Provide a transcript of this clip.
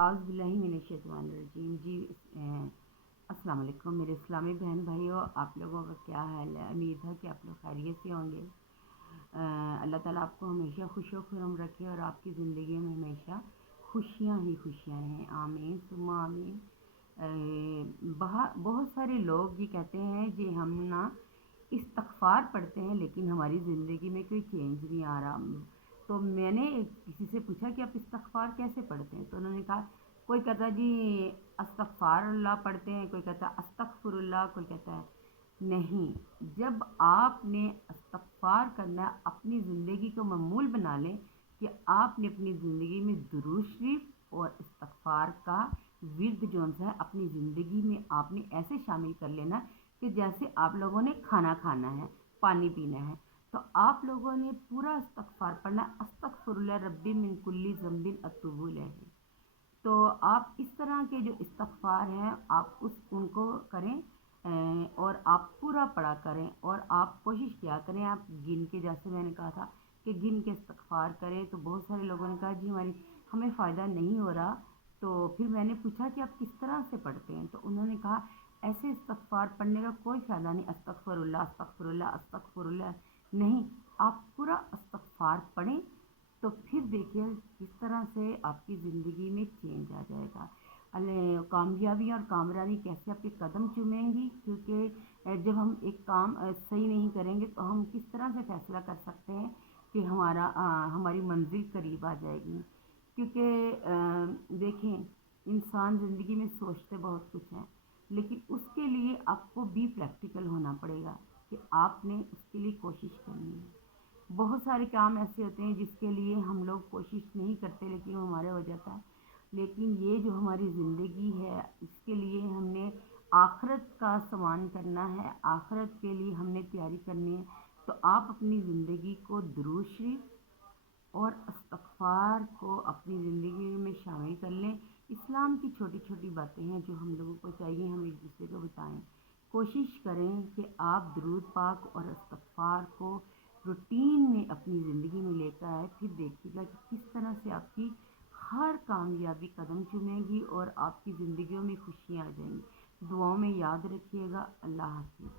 आउज़ु बिल्लाहि मिनश्शैतानिर्रजीम। जी अस्सलाम वालेकुम मेरे इस्लामी बहन भाइयों, आप लोगों का क्या हाल है? उम्मीद है कि आप लोग खैरियत से होंगे। अल्लाह ताला आपको हमेशा खुशो खुर्रम रखे और आपकी ज़िंदगी में हमेशा खुशियाँ ही खुशियाँ रहें। आमीन सुम्मा आमीन। बहुत सारे लोग ये कहते हैं कि हम ना इस्तग़फ़ार पढ़ते हैं लेकिन हमारी ज़िंदगी में कोई चेंज नहीं आ रहा। तो मैंने किसी से पूछा कि आप इस्तग़फ़ार कैसे पढ़ते हैं? तो उन्होंने कहा, कोई कहता है जी अस्तग़फ़ारुल्लाह पढ़ते हैं, कोई कहता है अस्तग़फ़िरुल्लाह, कोई कहता है नहीं। जब आपने इस्तग़फ़ार करना है, अपनी ज़िंदगी को मामूल बना लें कि आपने अपनी ज़िंदगी में दुरूद शरीफ और इस्तग़फ़ार का विर्द जोन सा है अपनी ज़िंदगी में आपने ऐसे शामिल कर लेना कि जैसे आप लोगों ने खाना खाना है, पानी पीना है, तो आप लोगों ने पूरा इस्तग़फ़ार पढ़ना, अस्तग़फ़िरुल्लाह रब्बी मिन कुल्ली ज़ंबिन अतूबु इलैहि। तो आप इस तरह के जो इस्तग़फ़ार हैं आप उनको करें और आप पूरा पढ़ा करें और आप कोशिश किया करें, आप गिन के, जैसे मैंने कहा था कि गिन के इस्तग़फ़ार करें। तो बहुत सारे लोगों ने कहा जी हमें फ़ायदा नहीं हो रहा। तो फिर मैंने पूछा कि आप किस तरह से पढ़ते हैं? तो उन्होंने कहा ऐसे इस्तग़फ़ार पढ़ने का कोई फ़ायदा नहीं, अस्तग़फ़िरुल्लाह अस्तग़फ़िरुल्लाह अस्तग़फ़िरुल्लाह नहीं, आप पूरा इस्तग़फ़ार पढ़ें। तो फिर देखिए किस तरह से आपकी ज़िंदगी में चेंज आ जाएगा। कामयाबी और कामरानी कैसे आपके कदम चूमेंगी, क्योंकि जब हम एक काम सही नहीं करेंगे तो हम किस तरह से फ़ैसला कर सकते हैं कि हमारी मंजिल करीब आ जाएगी। क्योंकि देखें, इंसान ज़िंदगी में सोचते बहुत कुछ हैं, लेकिन उसके लिए आपको भी प्रैक्टिकल होना पड़ेगा कि आपने उसके लिए कोशिश करनी है। बहुत सारे काम ऐसे होते हैं जिसके लिए हम लोग कोशिश नहीं करते लेकिन वो हमारे हो जाता है। लेकिन ये जो हमारी ज़िंदगी है इसके लिए हमने आखिरत का सामान करना है, आखिरत के लिए हमने तैयारी करनी है। तो आप अपनी ज़िंदगी को दुरूद शरीफ और इस्तग़फ़ार को अपनी ज़िंदगी में शामिल कर लें। इस्लाम की छोटी छोटी बातें हैं जो हम लोगों को चाहिए हम एक दूसरे को बताएं। कोशिश करें कि आप दुरूद पाक और इस्तग़फ़ार को रूटीन में अपनी ज़िंदगी में लेकर आए। फिर देखिएगा कि किस तरह से आपकी हर कामयाबी कदम चूमेगी और आपकी ज़िंदगियों में खुशियाँ आ जाएंगी। दुआओं में याद रखिएगा। अल्लाह हाफ़िज़।